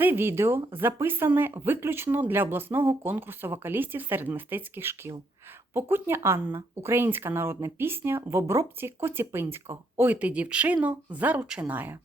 Це відео записане виключно для обласного конкурсу вокалістів серед мистецьких шкіл. Покутня Анна, українська народна пісня в обробці Коціпинського. Ой ти, дівчино, заручиная.